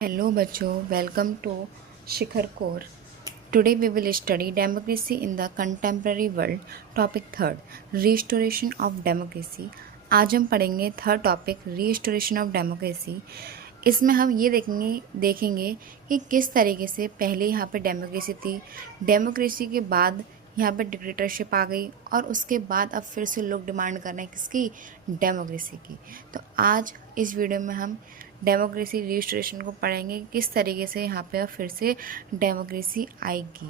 Hello बच्चों, welcome to Shikhar core. Today we will study democracy in the contemporary world. Topic third, restoration of democracy. आज हम पढ़ेंगे third topic, restoration of democracy. इसमें हम ये देखेंगे कि किस तरीके से पहले यहाँ पे डेमोक्रेसी थी, डेमोक्रेसी के बाद यहाँ पे डिक्टेटरशिप आ गई और उसके बाद अब फिर से लोग डिमांड कर रहे हैं किसकी, डेमोक्रेसी की। तो आज इस वीडियो में हम डेमोक्रेसी रिस्टोरेशन को पढ़ेंगे, किस तरीके से यहाँ पे फिर से डेमोक्रेसी आएगी।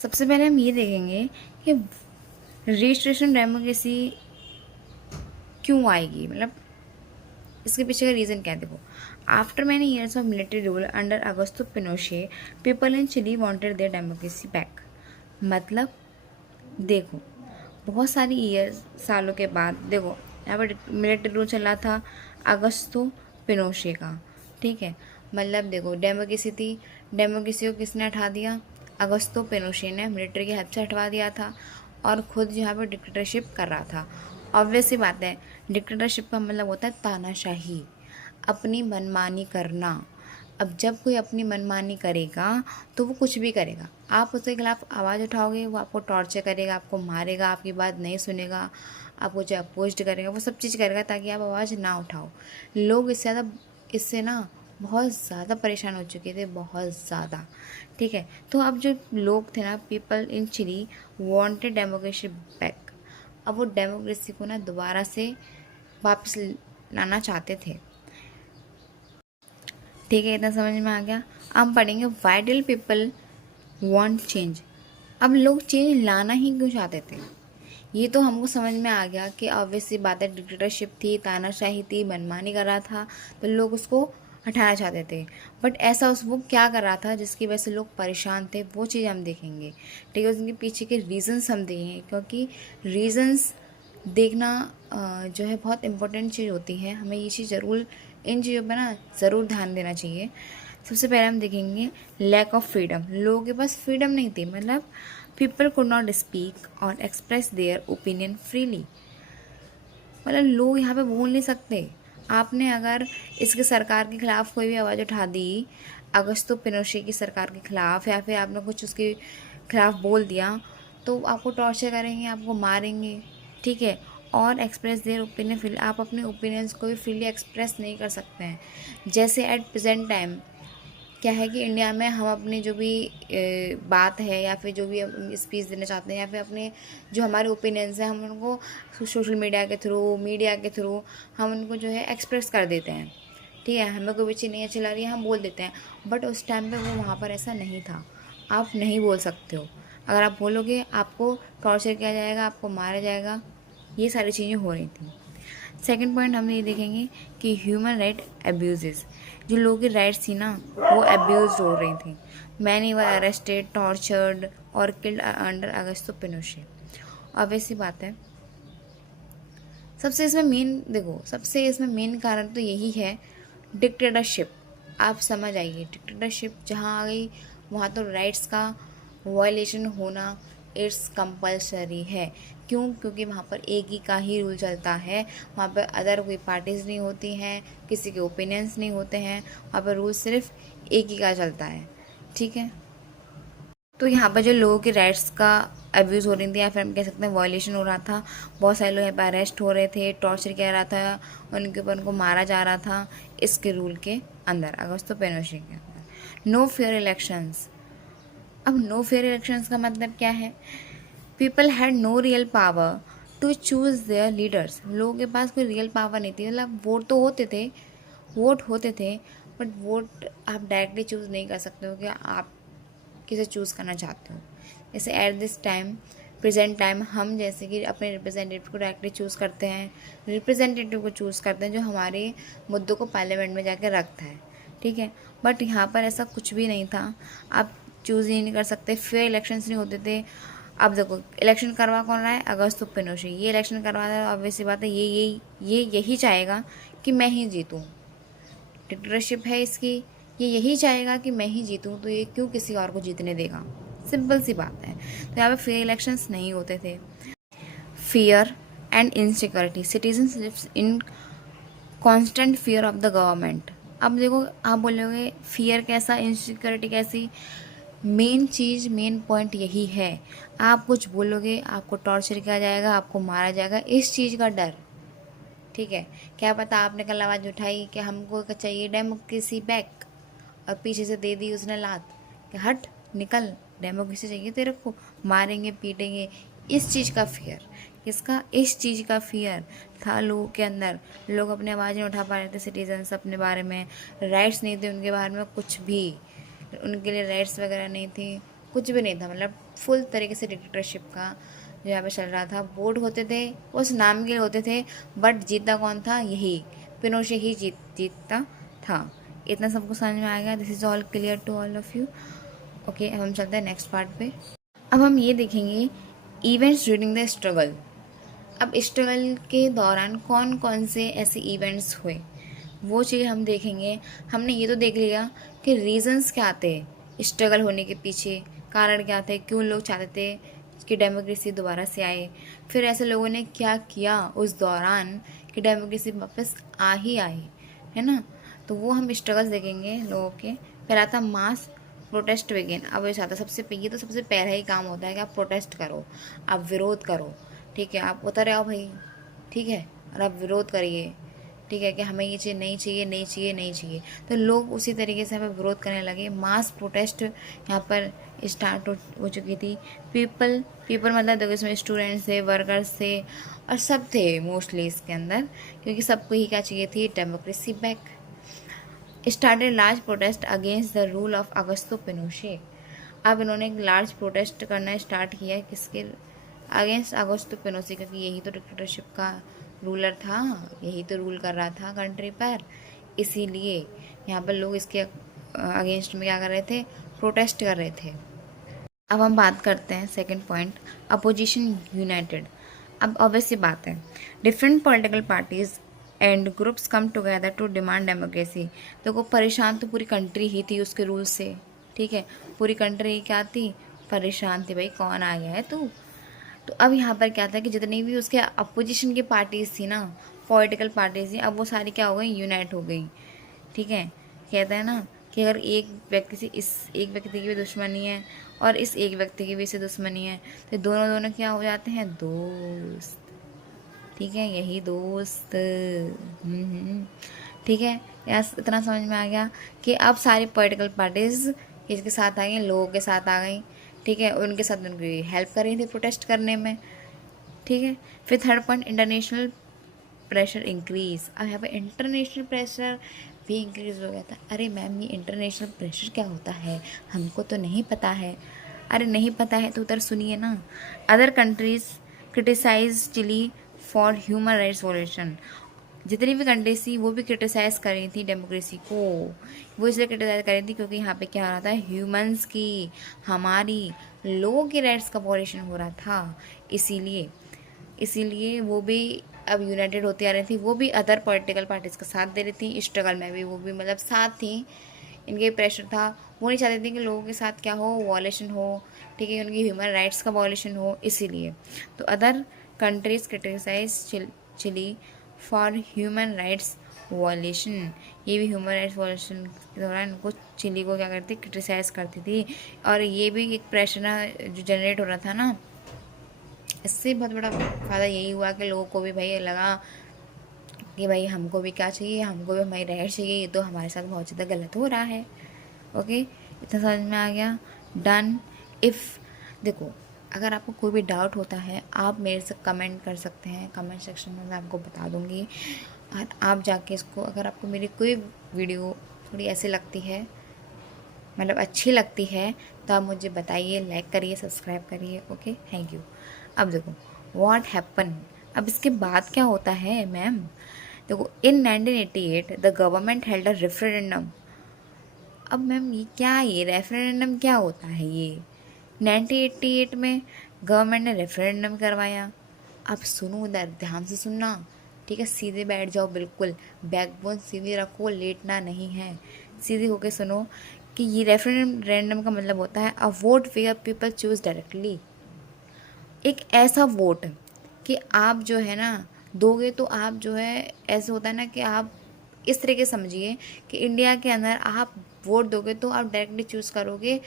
सबसे पहले हम ये देखेंगे कि रिस्टोरेशन डेमोक्रेसी क्यों आएगी, मतलब इसके पीछे का रीज़न क्या है। देखो, after many years of military rule under Augusto Pinochet, people in Chile wanted their democracy back. मतलब देखो, बहुत सारी सालों के बाद देखो यहाँ पर मिलिट्री रूल चल रहा था अगस्तो पिनोशे का, ठीक है। मतलब देखो, डेमोक्रेसी थी, डेमोक्रेसी को किसने हटा दिया, अगस्तो पिनोशे ने मिलिट्री की हेल्प से हटवा दिया था और खुद यहाँ पर डिक्टेटरशिप कर रहा था। ऑब्वियस सी बात है, डिक्टेटरशिप का मतलब होता है तानाशाही, अपनी मनमानी करना। अब जब कोई अपनी मनमानी करेगा तो वो कुछ भी करेगा, आप उसके खिलाफ आवाज़ उठाओगे, वो आपको टॉर्चर करेगा, आपको मारेगा, आपकी बात नहीं सुनेगा, आपको जो अपोज्ड करेगा वो सब चीज़ करेगा ताकि आप आवाज़ ना उठाओ। लोग इससे ना बहुत ज़्यादा परेशान हो चुके थे, बहुत ज़्यादा, ठीक है। तो अब जो लोग थे ना, people in Chile wanted democracy back. अब वो डेमोक्रेसी को ना दोबारा से वापस लाना चाहते थे, ठीक है। इतना समझ में आ गया। अब पढ़ेंगे why did people want change. अब लोग चेंज लाना ही क्यों चाहते थे, ये तो हमको समझ में आ गया कि ऑब्वियस सी बात है, डिक्टेटरशिप थी, तानाशाही थी, मनमानी कर रहा था तो लोग उसको हटाना चाहते थे। बट ऐसा वो क्या कर रहा था जिसकी वजह से लोग परेशान थे, वो चीज़ हम देखेंगे, ठीक है। उसके पीछे के रीज़न्स हम देखेंगे, क्योंकि रीज़न्स देखना जो है बहुत इम्पोर्टेंट चीज़ होती है। हमें ये चीज़ ज़रूर, इन चीज़ों पर ना ज़रूर ध्यान देना चाहिए। सबसे पहले हम देखेंगे लैक ऑफ फ्रीडम। लोगों के पास फ्रीडम नहीं थी, मतलब पीपल कुड नॉट स्पीक और एक्सप्रेस देयर ओपिनियन फ्रीली। मतलब लोग यहाँ पे बोल नहीं सकते। आपने अगर इसके सरकार के खिलाफ कोई भी आवाज़ उठा दी, अगस्तो पिनोशे की सरकार के खिलाफ, या फिर आपने कुछ उसके खिलाफ बोल दिया, तो आपको टॉर्चर करेंगे, आपको मारेंगे, ठीक है। और एक्सप्रेस देयर ओपिनियन फ्रीली, आप अपने ओपिनियंस को भी फ्रीली एक्सप्रेस नहीं कर सकते हैं। जैसे एट प्रेजेंट टाइम क्या है कि इंडिया में हम अपनी जो भी बात है या फिर जो भी स्पीच देना चाहते हैं या फिर अपने जो हमारे ओपिनियंस हैं, हम उनको सोशल मीडिया के थ्रू, मीडिया के थ्रू हम उनको जो है एक्सप्रेस कर देते हैं, ठीक है। हमें कोई भी चीज़ नहीं अच्छी लग रही है, हम बोल देते हैं। बट उस टाइम पे वो वहाँ पर ऐसा नहीं था, आप नहीं बोल सकते हो। अगर आप बोलोगे आपको टॉर्चर किया जाएगा, आपको मारा जाएगा, ये सारी चीज़ें हो रही थी। सेकंड पॉइंट हम ये देखेंगे कि ह्यूमन राइट एब्यूजेस। जो लोगों की राइट्स थी ना, वो एब्यूज हो रही थी। मैनी वर अरेस्टेड, टॉर्चर्ड और killed under Augusto Pinochet. Obvious सी बात है, सबसे इसमें मेन कारण तो यही है, डिक्टेटरशिप। आप समझ आइए, डिक्टेटरशिप जहाँ आ गई वहाँ तो राइट्स का वायलेशन होना इट्स कंपलसरी है। क्यों? क्योंकि वहाँ पर एक ही का ही रूल चलता है, वहाँ पर अदर कोई पार्टीज़ नहीं होती हैं, किसी के ओपिनियंस नहीं होते हैं, वहाँ पर रूल सिर्फ एक ही का चलता है, ठीक है। तो यहाँ पर जो लोगों के राइट्स का अब्यूज़ हो रही थी, या फिर हम कह सकते हैं वायलेशन हो रहा था, बहुत सारे लोग यहाँ पर अरेस्ट हो रहे थे, टॉर्चर किया रहा था, उनके ऊपर उनको मारा जा रहा था, इसके रूल के अंदर, अगस्तो पिनोशे के अंदर। No fair elections. अब नो फेयर इलेक्शंस का मतलब क्या है, people had no real power to choose their leaders. लोगों के पास कोई रियल पावर नहीं थी, मतलब वोट होते थे, बट वोट आप डायरेक्टली चूज़ नहीं कर सकते हो कि आप किसे चूज़ करना चाहते हो। जैसे at this time, present time, हम जैसे कि अपने रिप्रेजेंटेटिव को डायरेक्टली चूज़ करते हैं, रिप्रेजेंटेटिव को चूज़ करते हैं जो हमारे मुद्दों को पार्लियामेंट में जाकर रखता है, ठीक है। बट यहाँ पर ऐसा कुछ भी नहीं था, आप चूज़ ही नहीं कर सकते, फेयर इलेक्शंस नहीं होते थे। अब देखो, इलेक्शन करवा कौन रहा है, अगस्तो पिनोशे। ये इलेक्शन करवा रहा है, ऑब्वियस सी बात है, ये यही चाहेगा कि मैं ही जीतूँ, डिक्टेटरशिप है इसकी, ये यही चाहेगा कि मैं ही जीतूँ, तो ये क्यों किसी और को जीतने देगा, सिंपल सी बात है। तो यहाँ पे फेयर इलेक्शंस नहीं होते थे। Fear and insecurity, citizens lives in constant fear of the government. अब देखो, आप बोलोगे फियर कैसा, इनसिक्योरिटी कैसी, मेन चीज़, मेन पॉइंट यही है। आप कुछ बोलोगे आपको टॉर्चर किया जाएगा, आपको मारा जाएगा, इस चीज़ का डर। ठीक है, क्या पता आपने कल आवाज़ उठाई कि हमको चाहिए डेमोक्रेसी बैक, और पीछे से दे दी उसने लात कि हट निकल, डेमोक्रेसी चाहिए तेरे को, मारेंगे पीटेंगे। इस चीज़ का फियर, किसका, इस चीज़ का फियर था लोगों के अंदर। लोग अपनी आवाज़ नहीं उठा पा रहे थे, सिटीजन्स अपने बारे में, राइट्स नहीं थे उनके बारे में, कुछ भी उनके लिए राइट्स वगैरह नहीं थी, कुछ भी नहीं था। मतलब फुल तरीके से डिक्टेटरशिप का जो यहाँ पे चल रहा था। वोट होते थे उस नाम के होते थे, बट जीतता कौन था, यही पिनोशे ही जीतता था। इतना सबको समझ में आ गया? This is all clear to all of you? Okay, अब हम चलते हैं नेक्स्ट पार्ट पे। अब हम ये देखेंगे इवेंट्स ड्यूरिंग द स्ट्रगल। अब स्ट्रगल के दौरान कौन कौन से ऐसे इवेंट्स हुए, वो चीज़ हम देखेंगे। हमने ये तो देख लिया कि रीजंस क्या थे स्ट्रगल होने के पीछे, कारण क्या थे, क्यों लोग चाहते थे कि डेमोक्रेसी दोबारा से आए, फिर ऐसे लोगों ने क्या किया उस दौरान कि डेमोक्रेसी वापस आ ही आए, है ना। तो वो हम स्ट्रगल्स देखेंगे लोगों के। फिर आता मास प्रोटेस्ट बिगिन। अब ये तो सबसे पहला ही काम होता है कि आप प्रोटेस्ट करो, आप विरोध करो। ठीक है, आप उतर आओ भाई, ठीक है, और आप विरोध करिए। ठीक है, कि हमें ये चीज़ नहीं चाहिए, नहीं चाहिए, नहीं चाहिए। तो लोग उसी तरीके से हमें विरोध करने लगे। मास प्रोटेस्ट यहाँ पर स्टार्ट हो चुकी थी। पीपल पीपल मतलब देखो इसमें स्टूडेंट्स थे, वर्कर्स थे, और सब थे मोस्टली इसके अंदर, क्योंकि सबको ही क्या चाहिए थी, democracy back. Started large protest against the rule of Augusto Pinochet. अब इन्होंने एक लार्ज प्रोटेस्ट करना स्टार्ट किया, किसके अगेंस्ट, अगस्तो पिनोशे, क्योंकि यही तो डिक्टेटरशिप का रूलर था, यही तो रूल कर रहा था कंट्री पर। इसीलिए यहाँ पर लोग इसके अगेंस्ट में क्या कर रहे थे, प्रोटेस्ट कर रहे थे। अब हम बात करते हैं सेकंड पॉइंट, अपोजिशन यूनाइटेड। अब ऑब्वियस सी बात है, different political parties and groups come together to demand democracy. देखो परेशान तो पूरी कंट्री ही थी उसके रूल से। ठीक है, पूरी कंट्री क्या थी, परेशान थी, भाई कौन आ गया है तू। तो अब यहाँ पर क्या था कि जितनी भी उसके अपोजिशन की पार्टीज थी ना, पॉलिटिकल पार्टीज थी, अब वो सारी क्या हो गई, यूनाइट हो गई। ठीक है, कहते हैं ना कि अगर एक व्यक्ति से इस एक व्यक्ति की भी दुश्मनी है और इस एक व्यक्ति की भी से दुश्मनी है, तो दोनों दोनों क्या हो जाते हैं, दोस्त। ठीक है, यही दोस्त। ठीक है, यार इतना समझ में आ गया कि अब सारी पॉलिटिकल पार्टीज किसके साथ आ गई, लोगों के साथ आ गई। ठीक है, उनके साथ उनकी हेल्प कर रही थी प्रोटेस्ट करने में। ठीक है, फिर third point, international pressure increase. अब यहाँ पे इंटरनेशनल प्रेशर भी इंक्रीज हो गया था। अरे मैम, ये इंटरनेशनल प्रेशर क्या होता है, हमको तो नहीं पता है। अरे नहीं पता है तो उधर सुनिए ना। Other countries criticise Chile for human rights violation. जितनी भी कंट्रीज थी वो भी क्रिटिसाइज़ कर रही थी डेमोक्रेसी को। वो इसलिए क्रिटिसाइज़ कर रही थी क्योंकि यहाँ पे क्या हो रहा था, ह्यूमंस की, हमारी लोगों की राइट्स का वॉलेशन हो रहा था। इसीलिए इसीलिए वो भी अब यूनाइटेड होती आ रही थी। वो भी अदर पॉलिटिकल पार्टीज़ का साथ दे रही थी स्ट्रगल में भी, वो भी मतलब साथ थी। इनके प्रेशर था, वो नहीं चाहते थे कि लोगों के साथ क्या हो, वॉलेशन हो। ठीक है, उनकी ह्यूमन राइट्स का वॉलेशन हो, इसीलिए। तो other countries criticise Chile for human rights violation. ये भी ह्यूमन राइट्स वॉलेशन के दौरान इनको, चिली को क्या करती, क्रिटिसाइज़ करती थी। और ये भी एक प्रेशर ना जो जनरेट हो रहा था ना, इससे बहुत बड़ा फ़ायदा यही हुआ कि लोगों को भी भाई लगा कि भाई हमको भी क्या चाहिए, हमको भी हमारी राइट चाहिए, ये तो हमारे साथ बहुत ज़्यादा गलत हो रहा है। ओके, इतना समझ में आ गया, डन। इफ़ देखो, अगर आपको कोई भी डाउट होता है आप मेरे से कमेंट कर सकते हैं, कमेंट सेक्शन में मैं आपको बता दूँगी। और आप जाके इसको, अगर आपको मेरी कोई वीडियो थोड़ी ऐसी लगती है, मतलब अच्छी लगती है, तो आप मुझे बताइए, लाइक करिए, सब्सक्राइब करिए। Okay, thank you. अब देखो व्हाट हैपन, अब इसके बाद क्या होता है मैम। देखो इन 1988 the government held a referendum. अब मैम ये रेफरेंडम क्या होता है, ये 1988 में गवर्नमेंट ने रेफरेंडम करवाया। अब सुनो, उधर ध्यान से सुनना। ठीक है, सीधे बैठ जाओ, बिल्कुल बैकबोन सीधे रखो, लेटना नहीं है, सीधे होके सुनो। कि ये रेफरेंडम का मतलब होता है a vote where people choose directly. एक ऐसा वोट कि आप जो है ना दोगे, तो आप जो है, ऐसे होता है ना कि आप इस तरीके से समझिए कि इंडिया के अंदर आप वोट दोगे तो आप डायरेक्टली चूज़ करोगे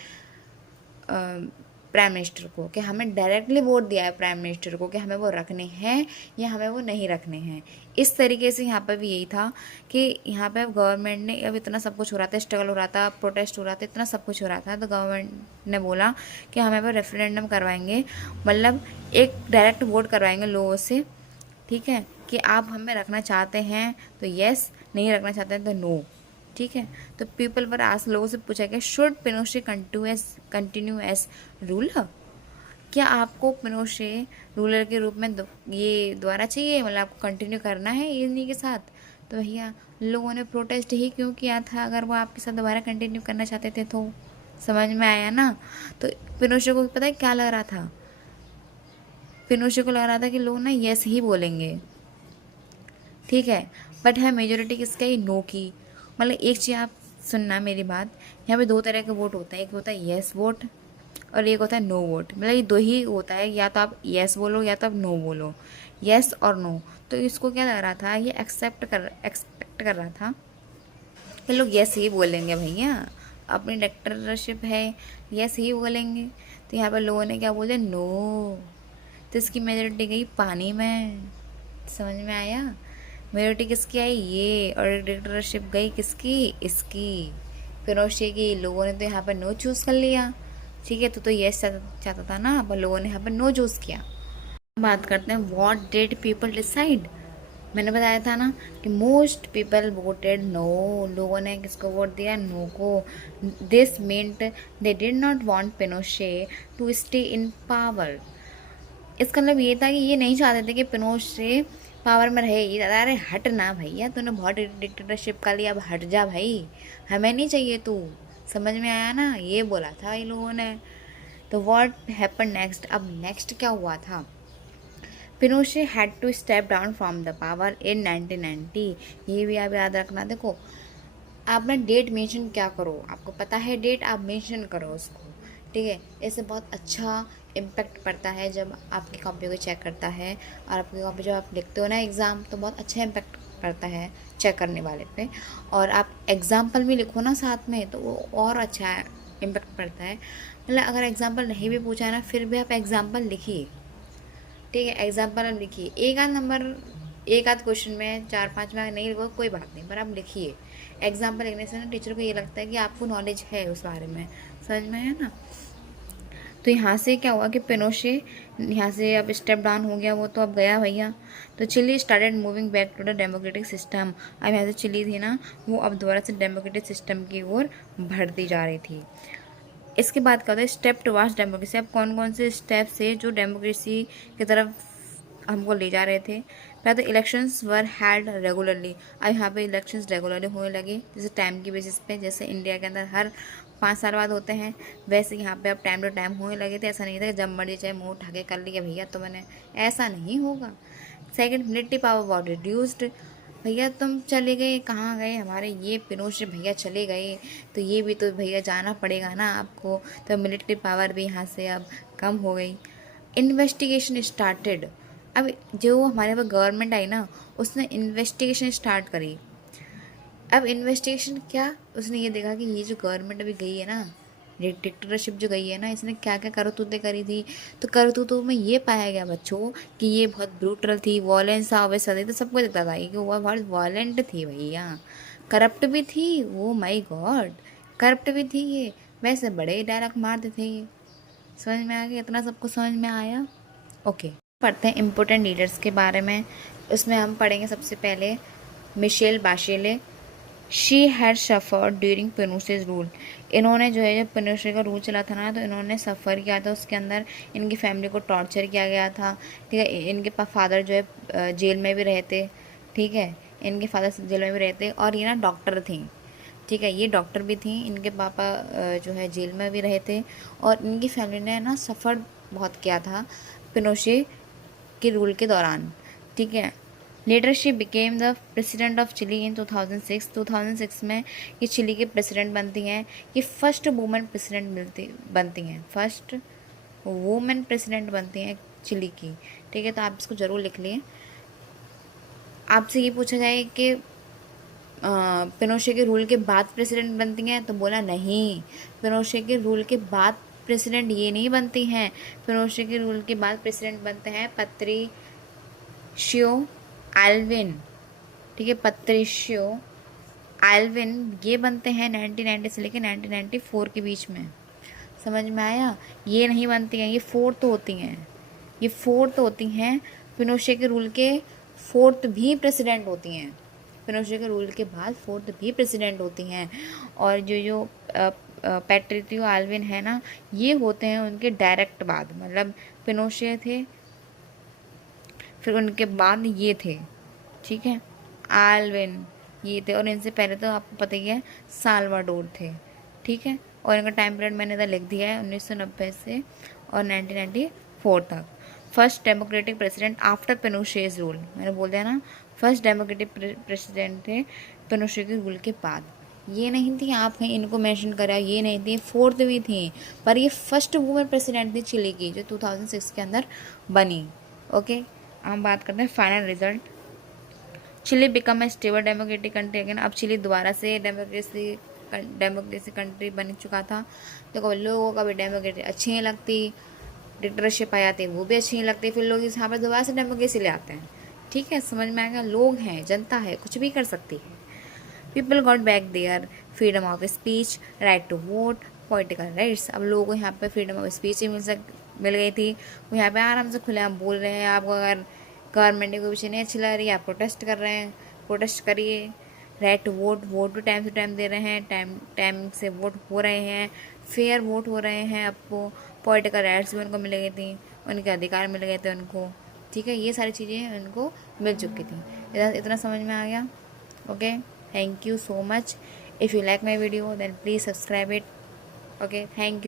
प्राइम मिनिस्टर को, कि हमें डायरेक्टली वोट दिया है प्राइम मिनिस्टर को कि हमें वो रखने हैं या हमें वो नहीं रखने हैं। इस तरीके से यहाँ पर भी यही था कि यहाँ पे गवर्नमेंट ने, अब इतना सब कुछ हो रहा था, स्ट्रगल हो रहा था, प्रोटेस्ट हो रहा था, इतना सब कुछ हो रहा था, तो गवर्नमेंट ने बोला कि हमें वो रेफरेंडम करवाएंगे, मतलब एक डायरेक्ट वोट करवाएंगे लोगों से, ठीक है, कि आप हमें रखना चाहते हैं तो येस, नहीं रखना चाहते हैं तो नो। ठीक है, तो पीपल पर आज लोगों से पूछा गया, should Pinochet continue as ruler, क्या आपको पिनोशे रूलर के रूप में ये दोबारा चाहिए, मतलब आपको कंटिन्यू करना है इन्हीं के साथ। तो भैया लोगों ने प्रोटेस्ट ही क्यों किया था अगर वो आपके साथ दोबारा कंटिन्यू करना चाहते थे तो, समझ में आया ना। तो पिनोशे को पता है क्या लग रहा था, पिनोशे को लग रहा था कि लोग ना यस ही बोलेंगे, ठीक है, बट है मेजोरिटी किसका ही नो की। मतलब एक चीज़ आप सुनना मेरी बात, यहाँ पे दो तरह के वोट होते हैं, एक होता है येस वोट और एक होता है नो वोट, मतलब ये दो ही होता है, या तो आप येस बोलो या तो आप नो बोलो, येस और नो। तो इसको क्या लग रहा था, ये एक्सपेक्ट कर रहा था कि लोग येस ही बोलेंगे भैया, अपनी डिक्टेटरशिप है, येस ही बोलेंगे। तो यहाँ पर लोगों ने क्या बोले, नो, तो इसकी मेजोरिटी गई पानी में, समझ में आया। मेजोरिटी किसकी आई, ये, और डिक्टेटरशिप गई किसकी, इसकी, पिनोशे की। लोगों ने तो यहाँ पर नो चूज़ कर लिया, ठीक है, तो यस चाहता था ना, पर लोगों ने यहाँ पर नो चूज़ किया। बात करते हैं व्हाट डिड पीपल डिसाइड। मैंने बताया था ना कि मोस्ट पीपल वोटेड नो, लोगों ने किसको वोट दिया, नो को। This meant they did not want Pinochet to stay in power. इसका मतलब ये था कि ये नहीं चाहते थे कि पिनोशे पावर में रहे। ये अरे हट ना भैया, तूने बहुत डिक्टेटरशिप कर लिया, अब हट जा भाई, हमें नहीं चाहिए तू, समझ में आया ना, ये बोला था इन लोगों ने। तो व्हाट हैपन नेक्स्ट, अब नेक्स्ट क्या हुआ था, Pinochet had to step down from the power in 1990। ये भी आप याद रखना, देखो आप ना डेट मेंशन क्या करो, आपको पता है डेट, आप मेंशन करो उसको, ठीक है, इससे बहुत अच्छा इम्पैक्ट पड़ता है जब आपकी कॉपी को चेक करता है, और आपकी कॉपी जब आप लिखते हो ना एग्ज़ाम, तो बहुत अच्छा इम्पैक्ट पड़ता है चेक करने वाले पे। और आप एग्ज़ाम्पल भी लिखो ना साथ में, तो वो और अच्छा इम्पैक्ट पड़ता है। मतलब अगर एग्ज़ाम्पल नहीं भी पूछा है ना, फिर भी आप एग्ज़ाम्पल लिखिए, ठीक है, एग्जाम्पल आप लिखिए, एक आध नंबर, एक आध क्वेश्चन में 4-5 मार्क नहीं लिखो कोई बात नहीं, पर आप लिखिए। एग्जाम्पल लिखने से ना टीचर को ये लगता है कि आपको नॉलेज है उस बारे में, समझ में है ना। तो यहाँ से क्या हुआ कि पिनोशे यहाँ से अब स्टेप डाउन हो गया, वो तो अब गया भैया। तो Chile started moving back to the democratic system. अब यहाँ से चिली थी ना, वो अब दोबारा से डेमोक्रेटिक सिस्टम की ओर बढ़ती जा रही थी। इसके बाद क्या होता है, स्टेप टुवर्ड्स डेमोक्रेसी। अब कौन कौन से स्टेप्स थे जो डेमोक्रेसी की तरफ हमको ले जा रहे थे। पहले तो इलेक्शंस वर हेल्ड रेगुलरली। अब यहाँ पे इलेक्शंस रेगुलरली होने लगे, जैसे टाइम की बेसिस पे, जैसे इंडिया के अंदर हर 5 साल बाद होते हैं, वैसे यहाँ पे अब टाइम टू टाइम होने लगे थे। ऐसा नहीं था कि जब मर्जी चाहे मुँह उठा के कर लिया भैया तो मैंने, ऐसा नहीं होगा। Second, military power was reduced. भैया तुम चले गए, कहाँ गए हमारे ये पिनोशे भैया, चले गए तो ये भी तो भैया जाना पड़ेगा ना आपको, तो मिलिट्री पावर भी यहाँ से अब कम हो गई। Investigation started. अब जो हमारे पास गवर्नमेंट आई ना, उसने इन्वेस्टिगेशन स्टार्ट करी। अब इन्वेस्टिगेशन क्या, उसने ये देखा कि ये जो गवर्नमेंट अभी गई है ना, डिक्टेटरशिप जो गई है ना, इसने क्या क्या करतूतें करी थी। तो करतूतों में ये पाया गया बच्चों कि ये बहुत ब्रूटल थी, वॉयलेंस था, वैसा थी, तो सबको दिखता था कि वो बहुत वॉयलेंट थी भैया, करप्ट भी थी, वो माई गॉड, करप्ट भी थी ये, वैसे बड़े डायलॉग मारते थे ये। समझ में आ गया, इतना सबको समझ में आया। ओके, पढ़ते हैं इम्पोर्टेंट लीडर्स के बारे में। उसमें हम पढ़ेंगे सबसे पहले Michelle Bachelet. She had suffer during Pinochet's rule. इन्होंने जो है, जब पिनोशे का रूल चला था ना, तो इन्होंने सफ़र किया था, उसके अंदर इनकी फैमिली को टॉर्चर किया गया था, ठीक है। इनके फादर जो है जेल में भी रहते, ठीक है, इनके फादर जेल में भी रहते, और ये ना डॉक्टर थी, ठीक है, ये डॉक्टर भी थी, इनके पापा जो है जेल में भी रहे थे, और इनकी फैमिली ने ना सफ़र बहुत किया था पिनोशे के रूल के दौरान, ठीक है। Leadership became the president of Chile in 2006। 2006 में ये चिली के प्रेसिडेंट बनती हैं। ये फर्स्ट वुमेन प्रेसिडेंट बनती हैं, फर्स्ट वुमेन प्रेसिडेंट बनती हैं चिली की, ठीक है। तो आप इसको ज़रूर लिख लिए। आपसे ये पूछा जाए कि पिनोशे के रूल के बाद प्रेसिडेंट बनती हैं, तो बोला नहीं, पिनोशे के रूल के बाद प्रेसिडेंट ये नहीं बनती हैं। पिनोशे के रूल के बाद प्रेसिडेंट बनते हैं पत्रिशियो एल्विन, ठीक है, पत्रिशियो एल्विन ये बनते हैं 1990 से लेकर 1994 के बीच में। समझ में आया? ये नहीं बनती हैं, ये फोर्थ होती हैं, ये फोर्थ होती हैं। पिनोशे के रूल के फोर्थ भी प्रेसिडेंट होती हैं, पिनोशे के रूल के बाद फोर्थ भी प्रेसिडेंट होती हैं। और जो पैट्रिशियो एल्विन है ना, ये होते हैं उनके डायरेक्ट बाद, मतलब पिनोशे थे फिर उनके बाद ये थे, ठीक है, एल्विन ये थे, और इनसे पहले तो आपको पता ही है साल्वाडोर थे, ठीक है। और इनका टाइम पीरियड मैंने इधर लिख दिया है 1990 से और 1994 तक। First democratic president after Pinochet's rule, मैंने बोल दिया ना, फर्स्ट डेमोक्रेटिक प्रेसिडेंट थे पिनोशे के रूल के बाद। ये नहीं थी, आप कहीं इनको मेंशन करा, ये नहीं थी, फोर्थ भी थी, पर ये फर्स्ट वुमेन प्रेसिडेंट थी चिली की, जो 2006 के अंदर बनी। ओके, हम बात करते हैं final result. Chile become a stable democratic country again. अब चिली दोबारा से डेमोक्रेसी कंट्री बन चुका था। देखो लोगों का भी डेमोक्रेसी अच्छी नहीं लगती, डिक्टेटरशिप आ जाती है वो भी अच्छी नहीं लगती, फिर लोग यहाँ पर दोबारा से डेमोक्रेसी ले आते हैं, ठीक है। समझ में आएगा? लोग हैं, जनता है, कुछ भी कर सकती है। People got back their freedom of speech, right to vote, political rights. अब लोगों को यहाँ पे फ्रीडम ऑफ स्पीच ही मिल गई थी, वो यहाँ पे आराम से खुले बोल रहे हैं। आपको अगर गवर्नमेंट की कोई चीज़ नहीं अच्छी लग रही है, आप प्रोटेस्ट कर रहे हैं, प्रोटेस्ट करिए। राइट टू वोट, वोट भी टाइम से टाइम दे रहे हैं, टाइम से वोट हो रहे हैं, फेयर वोट हो रहे हैं आपको। पॉलिटिकल राइट्स भी उनको मिल गई थी, उनके अधिकार मिल गए थे उनको, ठीक है। ये सारी चीज़ें उनको मिल चुकी थी। इतना समझ में आ गया? Okay, thank you so much. If you like my video then please subscribe it. Okay, thank you.